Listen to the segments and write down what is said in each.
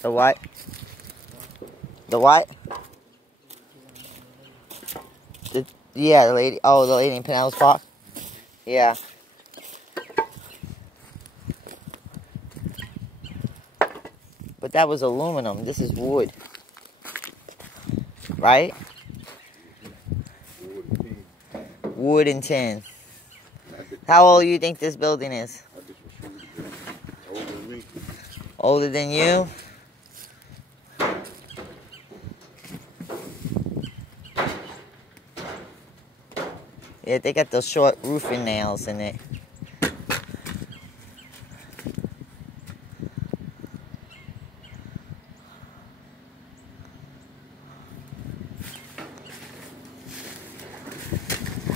The what? The what? Yeah, the lady. Oh, the lady in Pinellas Park? Yeah. But that was aluminum. This is wood. Right? Wood and tin. How old do you think this building is? Older than me. Older than you? Yeah, they got those short roofing nails in it.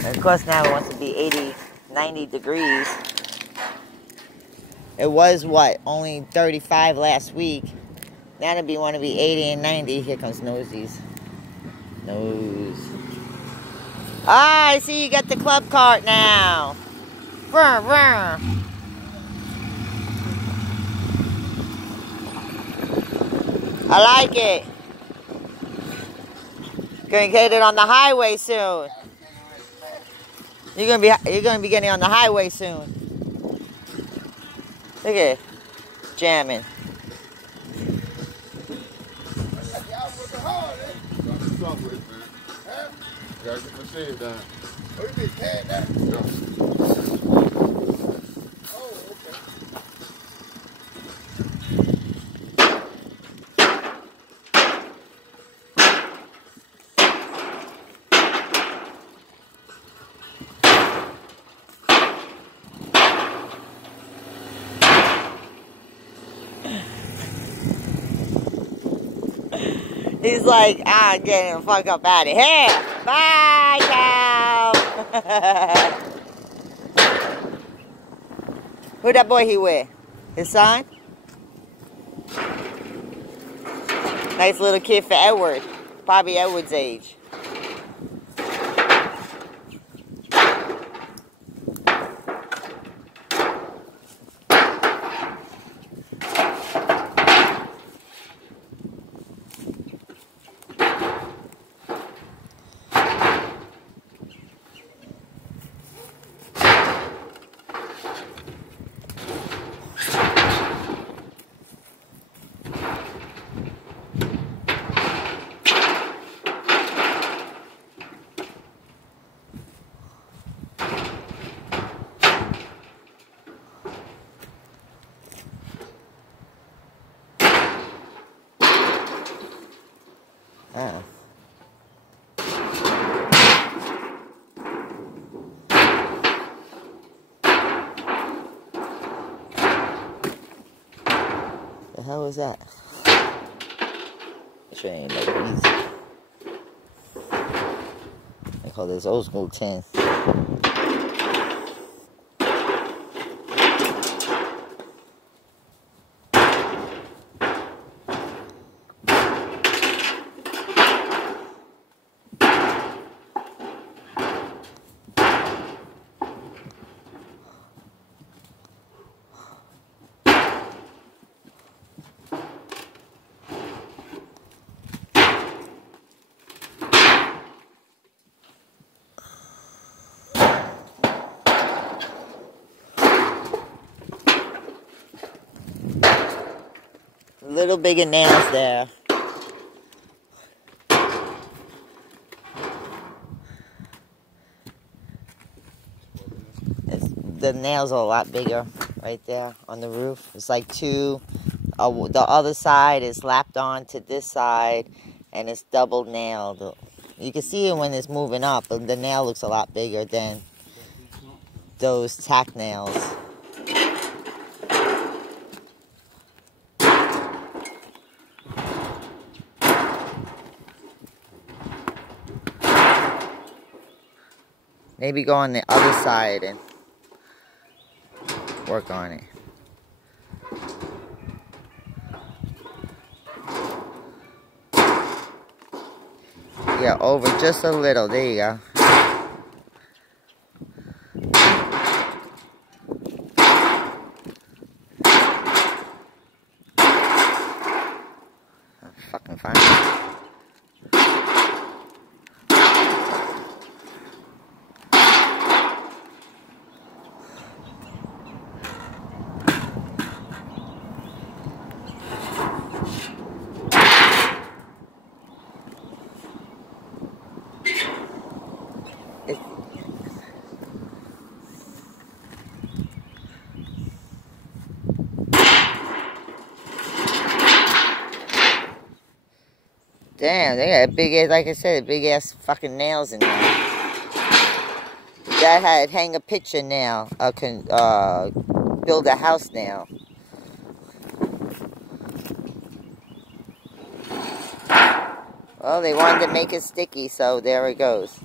And of course now it wants to be 80, 90 degrees. It was what? Only 35 last week. Now it'll want to be 80 and 90. Here comes Nosies. Nose. Ah, I see you got the club cart now. Rrr, rrr. I like it. Gonna get it on the highway soon. You're gonna be getting on the highway soon. Look at it. Jamming. Gotta get my shit done. Oh, you get tagged now? Yeah. Oh, okay. He's like, I'm getting the fuck up out of here. Bye, cow. Who that boy he with? His son? Nice little kid for Edward. Probably Edward's age. Oh. The hell is that? Train like easy. They call this old school tin. Little bigger nails there. The nails are a lot bigger right there on the roof. It's like two. The other side is lapped on to this side, and it's double nailed. You can see it when it's moving up, but the nail looks a lot bigger than those tack nails. Maybe go on the other side and work on it. Yeah, over just a little. There you go. Damn, they got a big ass, like I said, big ass fucking nails in there. That had hang a picture nail, build a house nail. Well, they wanted to make it sticky, so there it goes.